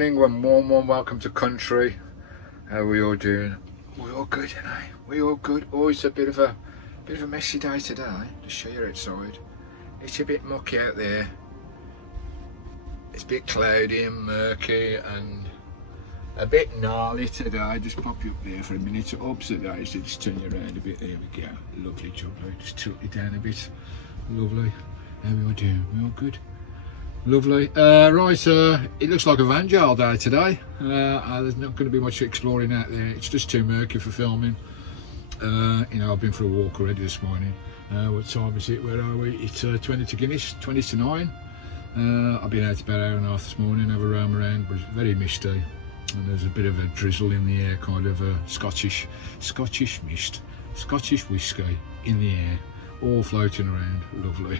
morning, one warm welcome to country. How are we all doing? We all good, ain't I? We all good. Oh, it's a bit of a messy day today. Just show you outside. It's a bit mucky out there. It's a bit cloudy and murky and a bit gnarly today. Just pop you up there for a minute. Opposite that, so just turn you around a bit. There we go. Lovely, jubbly. Just tilt you down a bit. Lovely. How we all doing? We all good? Lovely. Right, it looks like a Vanlife day today. There's not going to be much exploring out there. It's just too murky for filming. You know, I've been for a walk already this morning. What time is it? Where are we? It's 20 to 9. I've been out about an hour and a half this morning, have a roam around, but it's very misty. And there's a bit of a drizzle in the air, kind of a Scottish mist, Scottish whiskey in the air, all floating around. Lovely.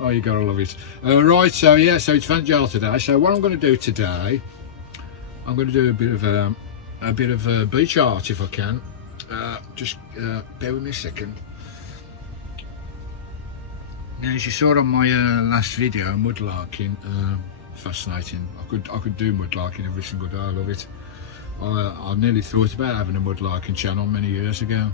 Oh, you gotta love it. Right, so yeah, so it's Vanlife today. So what I'm going to do today, I'm going to do a bit of beach art if I can. Just bear with me a second. Now, as you saw on my last video, mudlarking, fascinating. I could do mudlarking every single day. I love it. I nearly thought about having a mudlarking channel many years ago,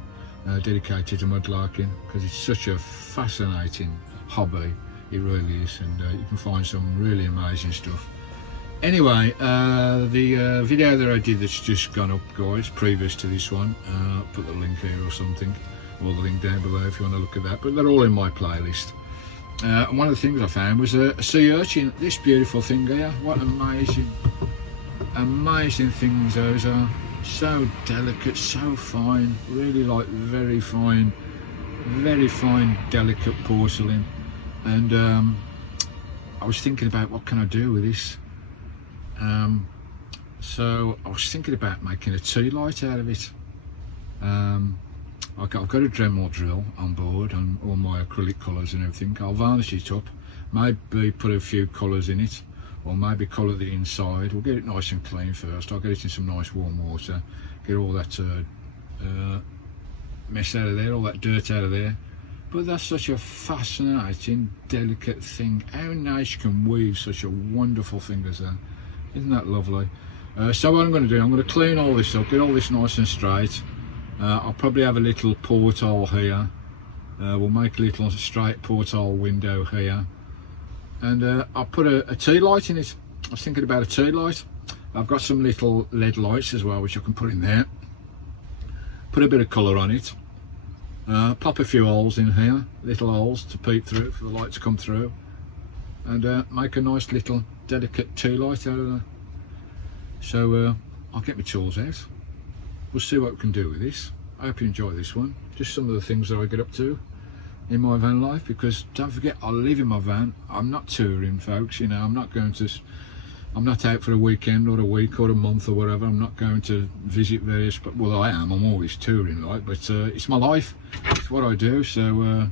dedicated to mudlarking, because it's such a fascinating hobby. It really is, and you can find some really amazing stuff. Anyway, the video that I did that's just gone up, guys, previous to this one, I'll put the link here or something, or the link down below if you want to look at that, but they're all in my playlist. And one of the things I found was a sea urchin. This beautiful thing here. What amazing things those are. So delicate, so fine, really like very fine delicate porcelain. And I was thinking about what can I do with this. So I was thinking about making a tea light out of it. I've got a Dremel drill on board and all my acrylic colours and everything. I'll varnish it up, maybe put a few colours in it, or maybe colour the inside. We'll get it nice and clean first. I'll get it in some nice warm water, get all that mess out of there, all that dirt out of there. But that's such a fascinating, delicate thing. How nice you can weave such a wonderful thing as that. Isn't that lovely? So what I'm going to do, I'm going to clean all this up, get all this nice and straight. I'll probably have a little porthole here. We'll make a little straight porthole window here. And I'll put a tea light in it. I was thinking about a tea light. I've got some little LED lights as well, which I can put in there. Put a bit of colour on it. Pop a few holes in here, little holes to peep through for the light to come through, and make a nice little delicate tea light out of that. So I'll get my tools out. We'll see what we can do with this. I hope you enjoy this one. Just some of the things that I get up to in my van life, because don't forget, I live in my van. I'm not touring, folks. You know, I'm not out for a weekend or a week or a month or whatever. I'm not going to visit various, but well, I am. I'm always touring, like, but it's my life. It's what I do. So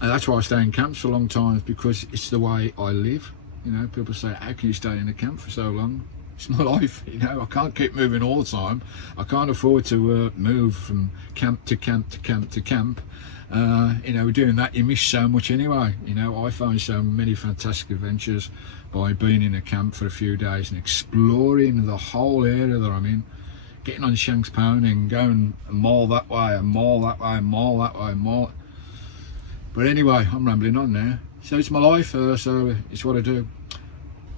that's why I stay in camps for a long time, because it's the way I live. You know, people say, how can you stay in a camp for so long? It's my life. You know, I can't keep moving all the time. I can't afford to move from camp to camp to camp to camp. You know, doing that, you miss so much anyway. You know, I find so many fantastic adventures by being in a camp for a few days and exploring the whole area that I'm in, getting on Shanks Pony and going a mile that way, a mile that way, a mile that way, a mile. But anyway, I'm rambling on now. So it's my life, so it's what I do.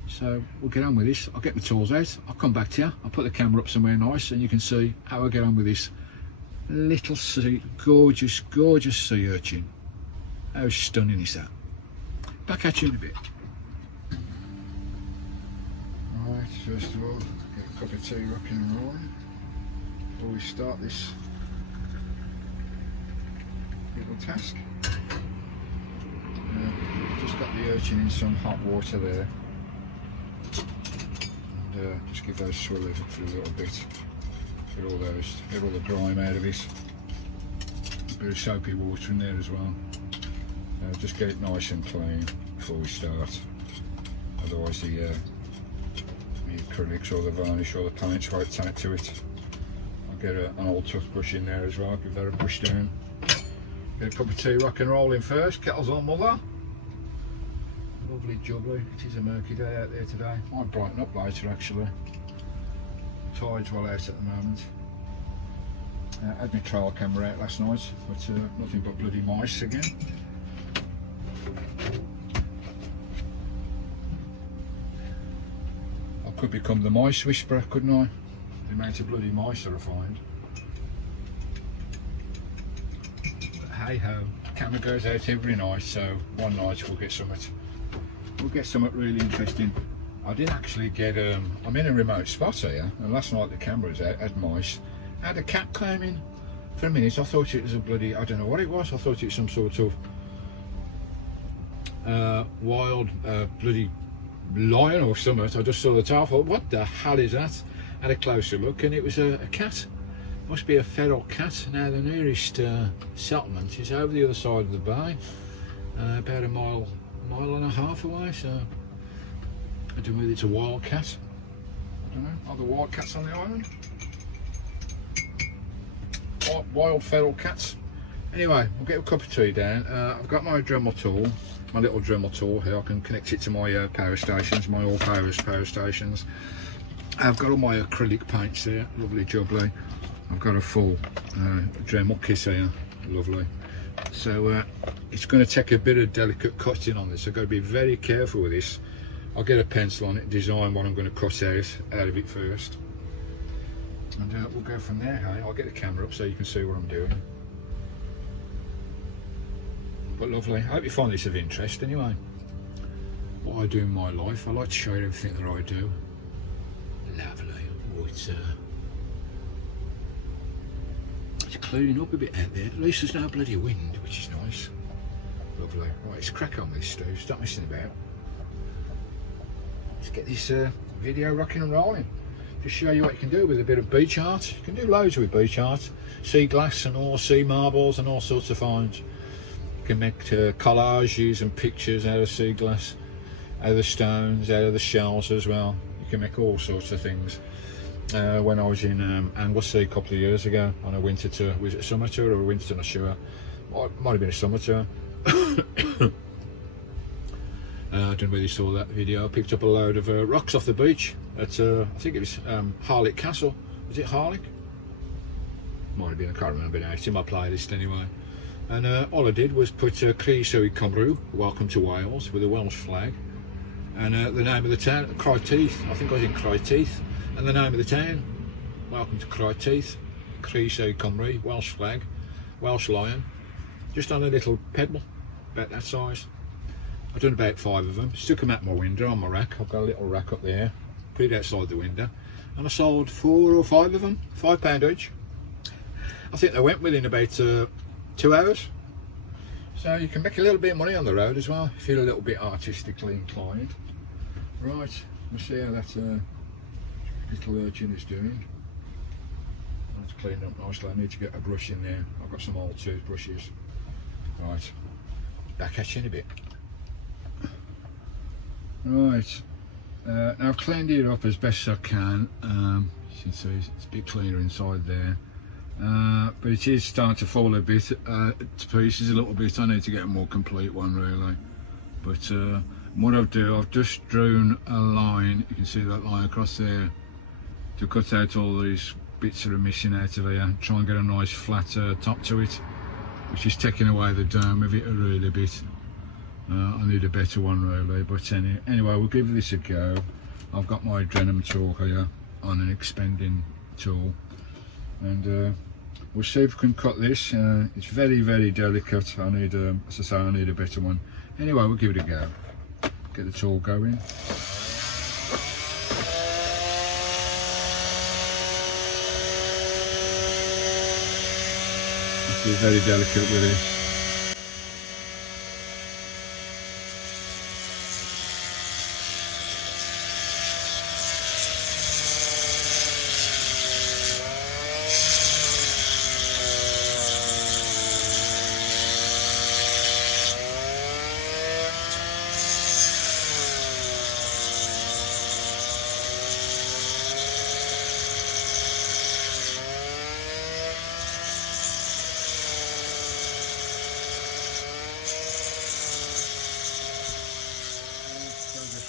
So we'll get on with this. I'll get my tools out, I'll come back to you, I'll put the camera up somewhere nice and you can see how I get on with this little sea, gorgeous sea urchin. How stunning is that? Back at you in a bit. Right, first of all, get a cup of tea rocking and rolling before we start this little task. Just got the urchin in some hot water there, and just give those swirl for a little bit. Get all the grime out of it. A bit of soapy water in there as well. Just get it nice and clean before we start. Otherwise the acrylics or the varnish or the paint won't take to it. I'll get an old toothbrush in there as well, give that a brush down. Get a cup of tea rock and rolling first, kettle's on, mother. Lovely jubbly. It is a murky day out there today. Might brighten up later actually. Tide's well out at the moment. Had my trail camera out last night, but nothing but bloody mice again. I could become the mice whisperer, couldn't I? The amount of bloody mice that I find. But hey ho, camera goes out every night, so one night we'll get something. We'll get something really interesting. I did actually get, I'm in a remote spot here, and last night the camera was out, had mice. I had a cat came in. For a minute I thought it was a bloody, I don't know what it was, I thought it was some sort of wild bloody lion or something. I just saw the tail, I thought, what the hell is that? Had a closer look and it was a cat. Must be a feral cat. Now the nearest settlement is over the other side of the bay, about a mile and a half away, so I don't know whether it's a wild cat. I don't know, are there wild cats on the island? Wild feral cats. Anyway, we'll get a cup of tea down. I've got my Dremel tool, my little Dremel tool here. I can connect it to my power stations, my all power stations. I've got all my acrylic paints there, lovely jubbly. I've got a full Dremel kit here, lovely. So it's going to take a bit of delicate cutting on this. I've got to be very careful with this. I'll get a pencil on it, design what I'm going to cut out of it first. And we'll go from there. Hey, I'll get the camera up so you can see what I'm doing. But lovely. I hope you find this of interest anyway. What I do in my life, I like to show you everything that I do. Lovely. Oh, it's clearing up a bit out there. At least there's no bloody wind, which is nice. Lovely. Right, let's crack on this, Steve. Stop messing about. Let's get this video rocking and rolling. Just show you what you can do with a bit of beach art. You can do loads with beach art. Sea glass and all, sea marbles and all sorts of finds. You can make collages and pictures out of sea glass, out of the stones, out of the shells as well. You can make all sorts of things. When I was in Anglesey a couple of years ago on a winter tour, was it a summer tour or a winter tour? Not sure. Might have been a summer tour. I don't know whether you saw that video. I picked up a load of rocks off the beach at, I think it was Harlech Castle. Was it Harlech? Might have been, I can't remember now. It's in my playlist anyway. And all I did was put CVTV Stickers, welcome to Wales, with a Welsh flag. And the name of the town, Cryteith. I think I was in Cryteith. And the name of the town, welcome to Cryteith. CVTV Stickers, Welsh flag, Welsh lion. Just on a little pebble, about that size. I've done about 5 of them, stuck them at my window on my rack. I've got a little rack up there, put it outside the window, and I sold 4 or 5 of them, £5 each. I think they went within about 2 hours. So you can make a little bit of money on the road as well, if you're a little bit artistically inclined. Right, we'll see how that little urchin is doing. That's cleaned up nicely. I need to get a brush in there. I've got some old toothbrushes. Right, back at you in a bit. Right, now I've cleaned it up as best I can. You can see it's a bit cleaner inside there, but it is starting to fall a bit to pieces a little bit. I need to get a more complete one really. But what I've done, I've just drawn a line. You can see that line across there to cut out all these bits that are missing out of here. Try and get a nice flat top to it, which is taking away the dome of it a really bit. I need a better one really, but anyway, we'll give this a go. I've got my Dremel tool here on an expanding tool, and we'll see if we can cut this. It's very, very delicate. I need, as I say, I need a better one. Anyway, we'll give it a go. Get the tool going. Have to be very delicate with this.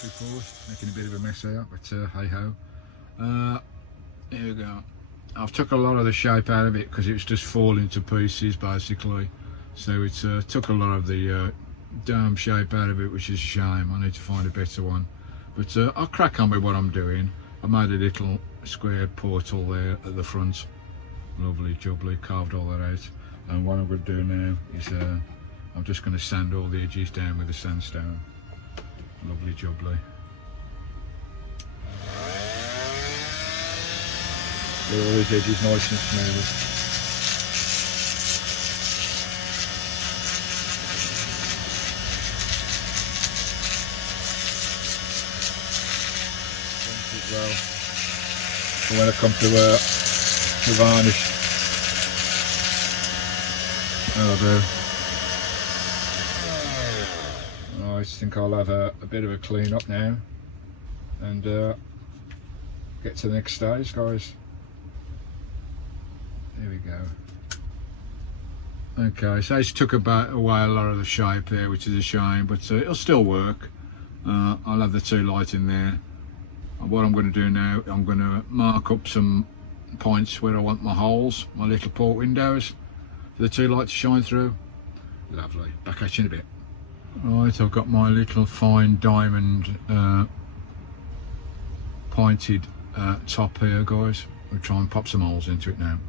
report, making a bit of a mess here, but hey ho. Here we go. I've took a lot of the shape out of it because it was just falling to pieces basically, so it took a lot of the dome shape out of it, which is a shame. I need to find a better one, but I'll crack on with what I'm doing. I made a little squared portal there at the front, lovely jubbly, carved all that out, and what I'm going to do now is I'm just going to sand all the edges down with the sandstone. Lovely jubbly. Get all these edges nice and smooth. Well, and when I come to varnish, that'll do. I just think I'll have a bit of a clean up now and get to the next stage, guys. There we go. Okay, so it's took away a lot of the shape there, which is a shame, but it'll still work. I'll have the two lights in there. And what I'm going to do now, I'm going to mark up some points where I want my holes, my little port windows, for the two lights to shine through. Lovely. Back at you in a bit. Right, I've got my little fine diamond pointed top here, guys. We'll try and pop some holes into it now.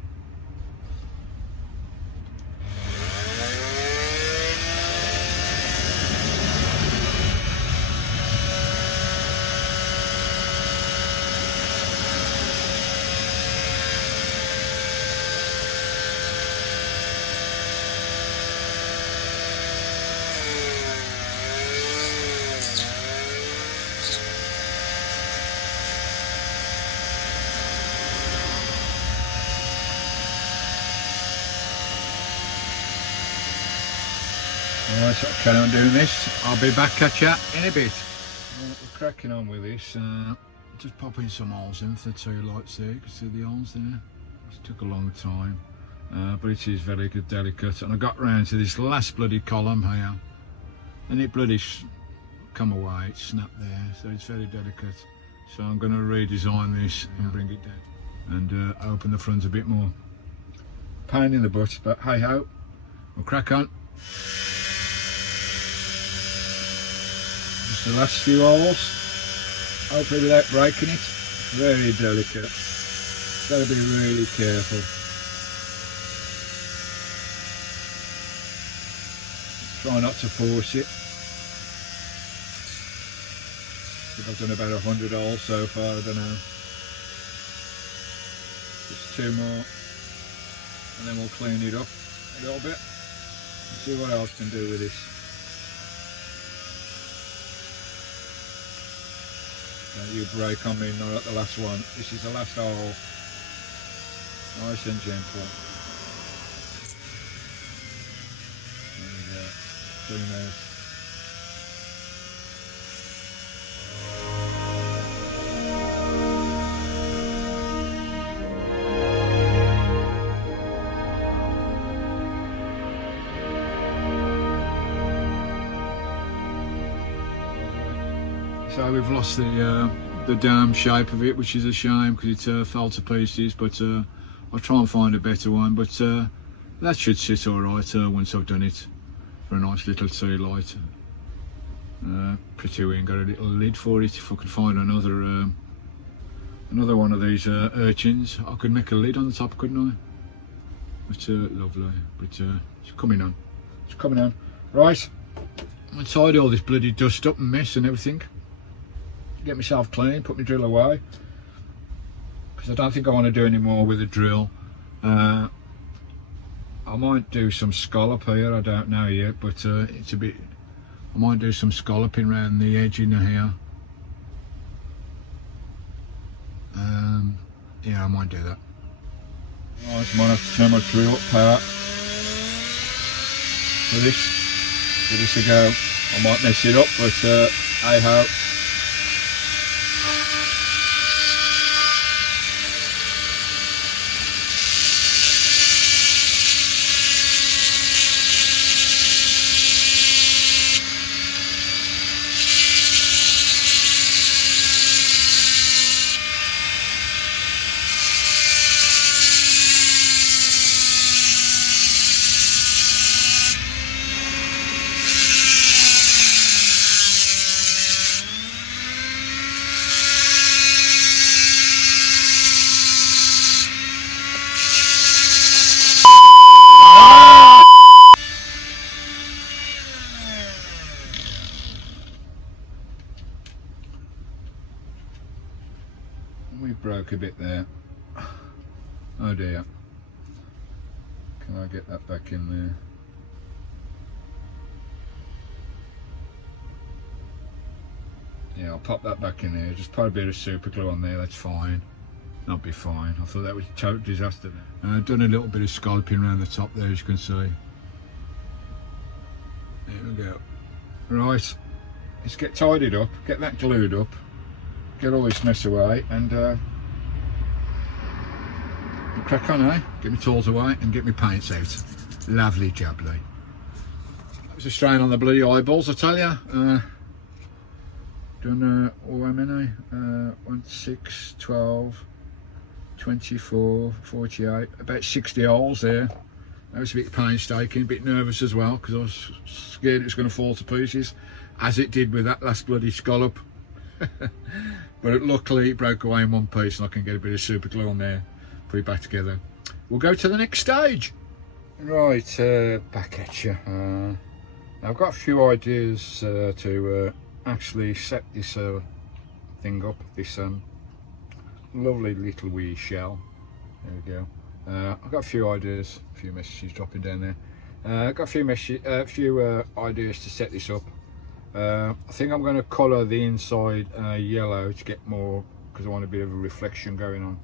Alright, so I'll carry on doing this. I'll be back at you in a bit. Right, we're cracking on with this. Just popping some holes in for the two lights there. You can see the holes there. It took a long time, but it is very good, delicate. And I got round to this last bloody column here, and it bloody come away. It snapped there, so it's very delicate. So I'm going to redesign this and bring it down and open the front a bit more. Pain in the butt, but hey ho, we'll crack on. Just the last few holes, hopefully without breaking it. Very delicate, got to be really careful. Try not to force it. I think I've done about 100 holes so far, I don't know. Just two more and then we'll clean it up a little bit and see what else can do with this. Don't you break on me, not at the last one. This is the last hole. Nice and gentle. There we go. Clean out. So we've lost the dome shape of it, which is a shame because it fell to pieces, but I'll try and find a better one, but that should sit alright once I've done it, for a nice little tea light. Pretty wing, got a little lid for it. If I could find another one of these urchins, I could make a lid on the top, couldn't I? But lovely, but it's coming on, it's coming on. Right, I'm going to tidy all this bloody dust up and mess and everything. Get myself clean, put my drill away, because I don't think I want to do any more with the drill. I might do some scallop here, I don't know yet, but it's a bit, I might do some scalloping around the edge in here. Yeah, I might do that. Right, I might have to turn my drill up power for this. Give this a go. I might mess it up, but hey ho. It broke a bit there. Oh dear. Can I get that back in there? Yeah, I'll pop that back in there. Just put a bit of super glue on there, that's fine. That'll be fine. I thought that was a total disaster. I've done a little bit of scalloping around the top there, as you can see. There we go. Right, let's get tidied up, get that glued up, get all this mess away, and crack on, eh? Get my tools away and get my paints out. Lovely jubbly. That was a strain on the bloody eyeballs, I tell you. Done how many? 1, 6, 12, 24, 48, about 60 holes there. That was a bit painstaking, a bit nervous as well, because I was scared it was going to fall to pieces, as it did with that last bloody scallop. But luckily it broke away in one piece and I can get a bit of super glue on there, put it back together. We'll go to the next stage. Right, back at you. I've got a few ideas to actually set this thing up, this lovely little wee shell. There we go. I've got a few ideas, a few messages dropping down there. I've got a few ideas to set this up. I think I'm going to colour the inside yellow to get more, because I want a bit of a reflection going on.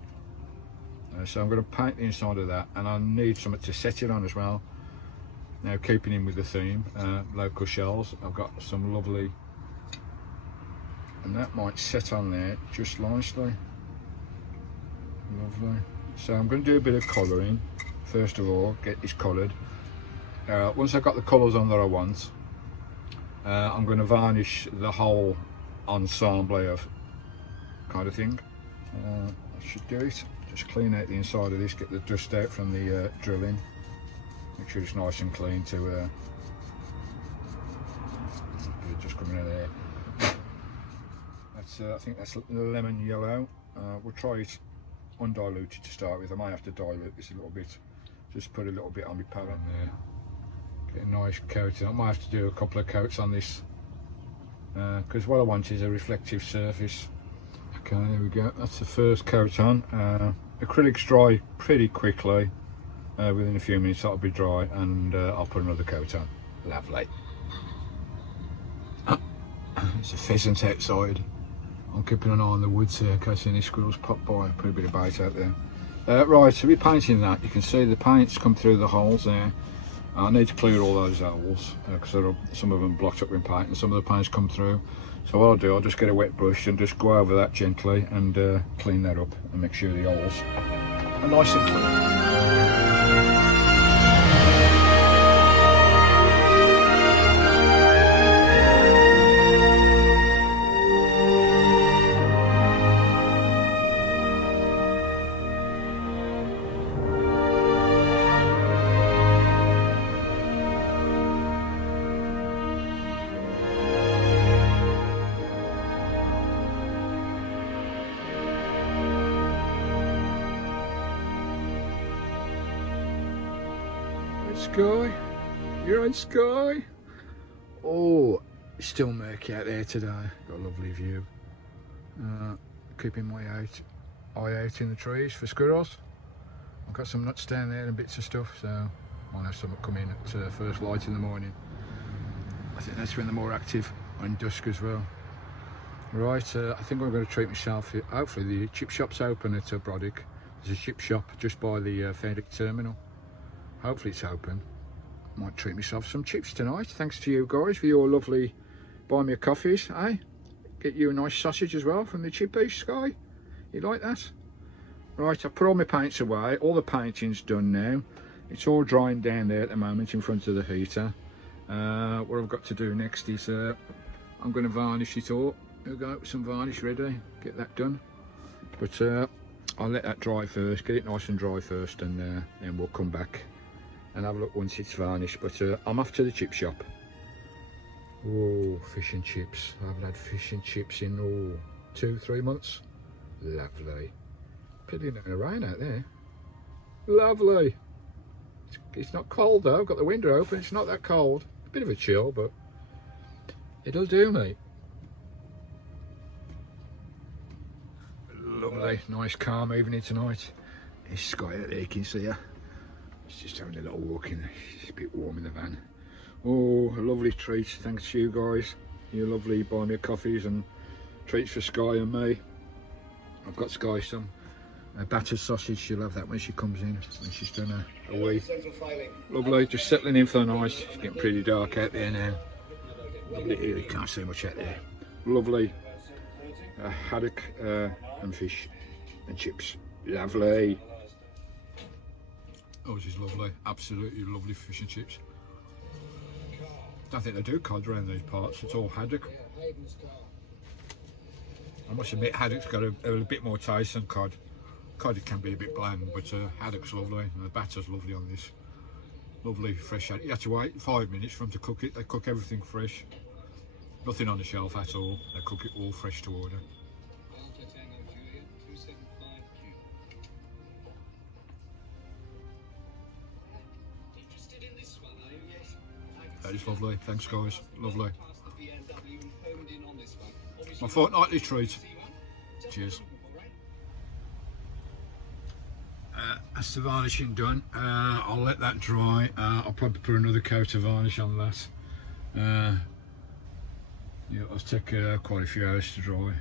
So I'm going to paint the inside of that, and I need something to set it on as well. Now, keeping in with the theme, local shells. I've got some lovely, and that might set on there just nicely. Lovely. So I'm going to do a bit of colouring first of all, get this coloured. Once I've got the colours on that I want, I'm going to varnish the whole ensemble of kind of thing. I should do it. Just clean out the inside of this, get the dust out from the drilling. Make sure it's nice and clean to just coming out of there. That's I think that's the lemon yellow. We'll try it undiluted to start with. I might have to dilute this a little bit. Just put a little bit on my palette there. Get a nice coat. I might have to do a couple of coats on this because what I want is a reflective surface. Okay, there we go. That's the first coat on. Acrylics dry pretty quickly. Within a few minutes that'll be dry, and I'll put another coat on. Lovely. There's a pheasant outside. I'm keeping an eye on the woods here in case any squirrels pop by. Put a bit of bait out there. Right, so we're painting that. You can see the paint's come through the holes there. I need to clear all those holes because some of them blocked up with paint and some of the paint's come through. So what I'll do, I'll just get a wet brush and just go over that gently and clean that up and make sure the holes are nice and clean. Skye, you're on Skye. Oh, it's still murky out there today. Got a lovely view. Keeping my eye out in the trees for squirrels. I've got some nuts down there and bits of stuff, so I'll have some come in at first light in the morning. I think that's when they're more active, on dusk as well. Right, I think I'm going to treat myself. Hopefully the chip shop's open at Brodick. There's a chip shop just by the ferry terminal. Hopefully it's open. Might treat myself some chips tonight. Thanks to you guys for your lovely buy me a coffees, eh? Get you a nice sausage as well from the chippies, Skye. You like that? Right, I've put all my paints away. All the painting's done now. It's all drying down there at the moment in front of the heater. What I've got to do next is I'm going to varnish it all. There we go, some varnish ready. Get that done. But I'll let that dry first. Get it nice and dry first, and then we'll come back and have a look once it's varnished. But I'm off to the chip shop. Oh, fish and chips. I haven't had fish and chips in 2-3 months. Lovely. Piddling down the rain out there. Lovely. It's not cold though. I've got the window open. It's not that cold. A bit of a chill, but it'll do, mate. Lovely. lovely, nice calm evening tonight. It's Skye out there, you can see her. She's just having a little walk in. It's a bit warm in the van. Oh, a lovely treat, thanks to you guys. You lovely buy me coffees and treats for Skye and me. I've got Skye some battered sausage. She'll have that when she comes in, when she's done a wee. Lovely, just settling in for the night. It's getting pretty dark out there now. Lovely, really can't see much out there. Lovely haddock and fish and chips. Lovely. Oh, she's lovely, absolutely lovely fish and chips. I don't think they do cod around these parts, it's all haddock. I must admit haddock's got a bit more taste than cod. Cod it can be a bit bland, but haddock's lovely and the batter's lovely on this. Lovely fresh haddock. You have to wait 5 minutes for them to cook it. They cook everything fresh. Nothing on the shelf at all. They cook it all fresh to order. That is lovely, thanks guys, lovely. My fortnightly treat. Cheers. That's the varnishing done. I'll let that dry. I'll probably put another coat of varnish on that. Yeah, it'll take quite a few hours to dry,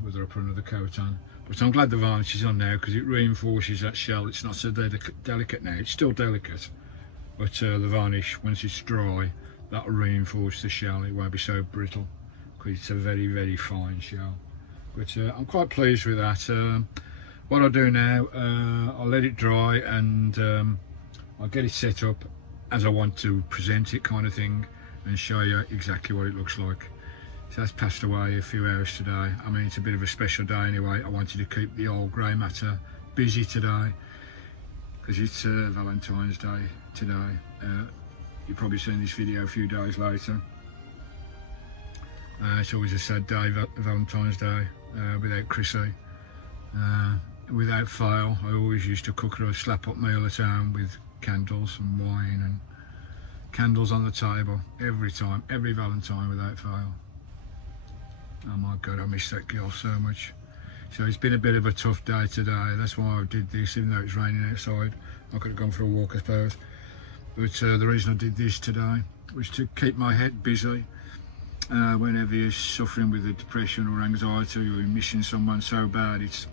whether I put another coat on. But I'm glad the varnish is on now because it reinforces that shell. It's not so delicate now, it's still delicate. But the varnish, once it's dry, that'll reinforce the shell. It won't be so brittle because it's a very, very fine shell. But I'm quite pleased with that. What I'll do now, I'll let it dry and I'll get it set up as I want to present it, kind of thing, and show you exactly what it looks like. So that's passed away a few hours today. I mean, it's a bit of a special day anyway. I wanted to keep the old grey matter busy today because it's Valentine's Day today. You've probably seen this video a few days later. It's always a sad day, Valentine's Day, without Chrissy. Without fail, I always used to cook her a slap-up meal at home with candles and wine and candles on the table every time, every Valentine without fail. Oh my God, I miss that girl so much. So it's been a bit of a tough day today. That's why I did this, even though it's raining outside. I could have gone for a walk, I suppose. But the reason I did this today was to keep my head busy. Whenever you're suffering with a depression or anxiety or you're missing someone so bad, it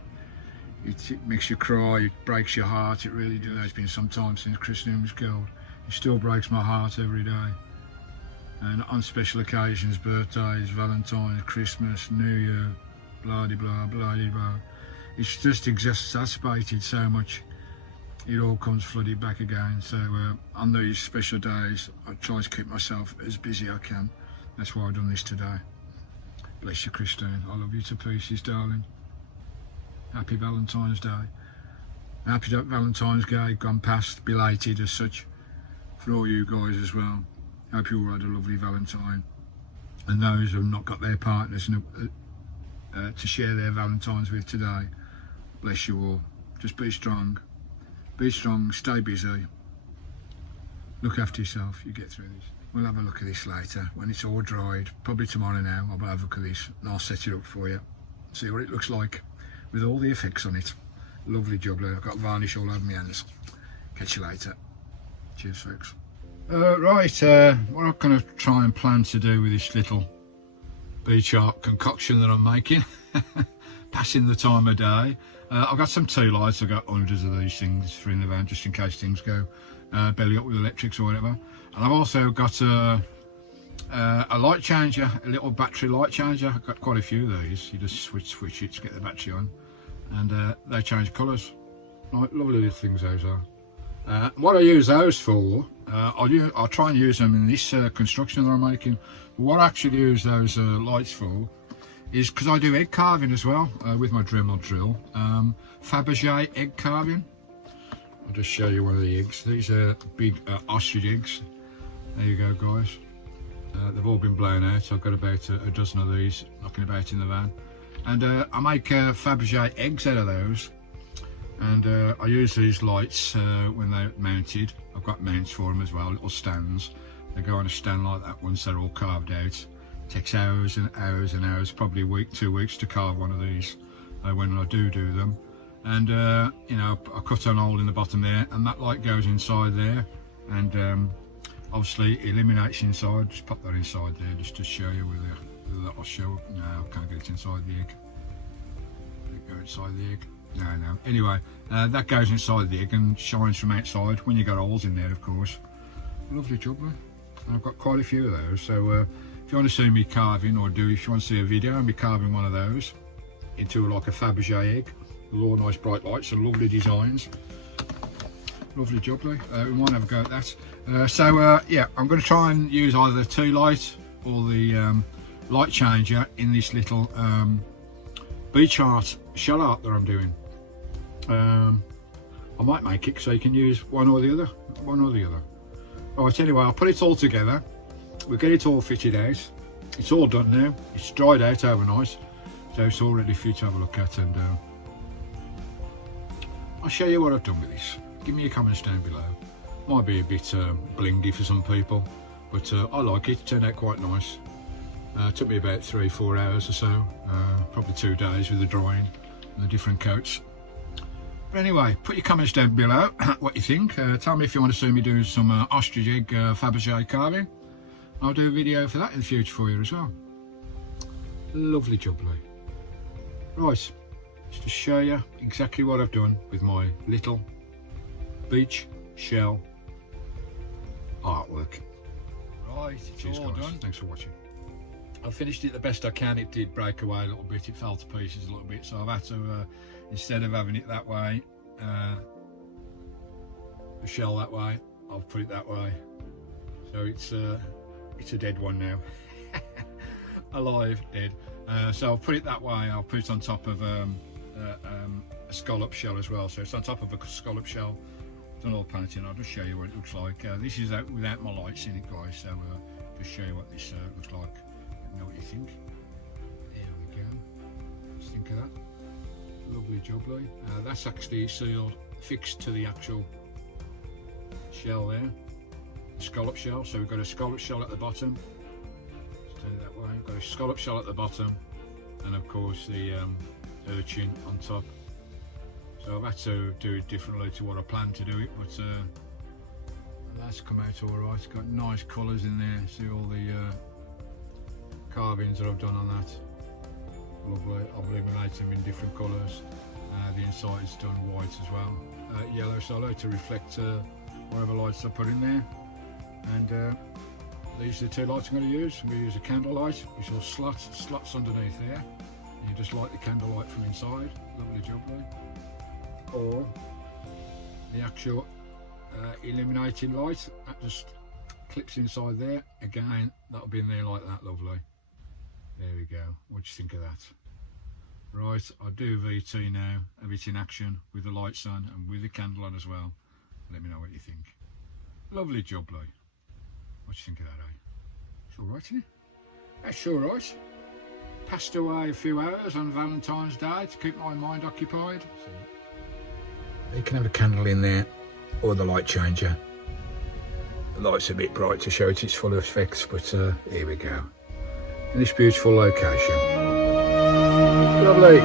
makes you cry, it breaks your heart, it really does. It's been some time since Christine was killed. It still breaks my heart every day. And on special occasions, birthdays, Valentine's, Christmas, New Year, blah de blah, blah de blah. It's just exacerbated so much. It all comes flooded back again. So on these special days, I try to keep myself as busy as I can. That's why I've done this today. Bless you, Christine. I love you to pieces, darling. Happy Valentine's Day. Happy Valentine's Day, gone past, belated as such, for all you guys as well. Hope you all had a lovely Valentine. And those who have not got their partners to share their Valentines with today, bless you all. Just be strong. Be strong, stay busy. Look after yourself, you get through this. We'll have a look at this later, when it's all dried. Probably tomorrow now, I'll have a look at this and I'll set it up for you. See what it looks like with all the effects on it. Lovely job, I've got varnish all over my hands. Catch you later. Cheers, folks. Right, what I'm going to try and plan to do with this little beach art concoction that I'm making, passing the time of day. I've got some tea lights, I've got hundreds of these things for in the van just in case things go belly up with electrics or whatever. And I've also got a light changer, a little battery light changer. I've got quite a few of these. You just switch it to get the battery on and they change colours. Right, lovely little things those are. What I use those for, I'll try and use them in this construction that I'm making. But what I actually use those lights for is because I do egg carving as well with my Dremel drill. Fabergé egg carving. I'll just show you one of the eggs. These are big ostrich eggs. There you go, guys. They've all been blown out. I've got about a dozen of these knocking about in the van. And I make Fabergé eggs out of those. And I use these lights when they're mounted. I've got mounts for them as well, little stands. They go on a stand like that once they're all carved out. It takes hours and hours and hours, probably a week, 2 weeks to carve one of these. when I do them. And you know, I cut a hole in the bottom there, and that light goes inside there, and obviously eliminates inside. Just pop that inside there just to show you whether that'll show up. No, I can't get it inside the egg. Go inside the egg. No. Anyway, that goes inside the egg and shines from outside when you got holes in there, of course. Lovely job, man. I've got quite a few of those, so if you want to see me carving, or if you want to see a video of me carving one of those into like a Fabergé egg with all nice bright lights and lovely designs. Lovely job, we might have a go at that. Yeah, I'm going to try and use either the tea light or the light changer in this little beach art, shell art that I'm doing. I might make it so you can use one or the other. Right, anyway, I'll put it all together. We'll get it all fitted out. It's all done now. It's dried out overnight, so it's all ready for you to have a look at, and I'll show you what I've done with this. Give me your comments down below. Might be a bit blingy for some people, but I like it. It turned out quite nice. It took me about 3-4 hours or so, probably 2 days with the drying and the different coats. But anyway, put your comments down below what you think. Tell me if you want to see me do some ostrich egg Fabergé carving. I'll do a video for that in the future for you as well. Lovely job, Lee. Right, just to show you exactly what I've done with my little beach shell artwork. Right, it's all done. Thanks for watching. I finished it the best I can. It did break away a little bit, it fell to pieces a little bit, so I've had to, instead of having it that way, the shell that way, I've put it that way. So it's a dead one now. Alive, dead. So I'll put it that way. I'll put it on top of a scallop shell as well. So it's on top of a scallop shell. Done all painting. I'll just show you what it looks like. This is without my lights in it, guys. So just show you what this looks like. Let me know what you think. There we go. Just think of that. Lovely job, Lee. That's actually sealed, fixed to the actual shell there. Scallop shell. So we've got a scallop shell at the bottom. Let's do it that way. We've got a scallop shell at the bottom, and of course the urchin on top. So I've had to do it differently to what I planned to do it, but that's come out all right. It's got nice colours in there. See all the carvings that I've done on that. Lovely. I've illuminated them in different colours. The inside is done white as well, yellow, so I like to reflect whatever lights I put in there. And these are the two lights I'm going to use. I'm going to use a candle light, which will slots underneath there. And you just light the candle light from inside. Lovely job, Lee. Or the actual illuminating light that just clips inside there. Again, that'll be in there like that. Lovely. There we go. What do you think of that? Right, I'll do VT now, a bit in action with the lights on and with the candle on as well. Let me know what you think. Lovely job, Lee. What do you think of that, eh? It's alright, isn't it? That's alright. Passed away a few hours on Valentine's Day to keep my mind occupied. You can have a candle in there, or the light changer. The light's a bit bright to show it its full effects, but here we go. In this beautiful location. Lovely.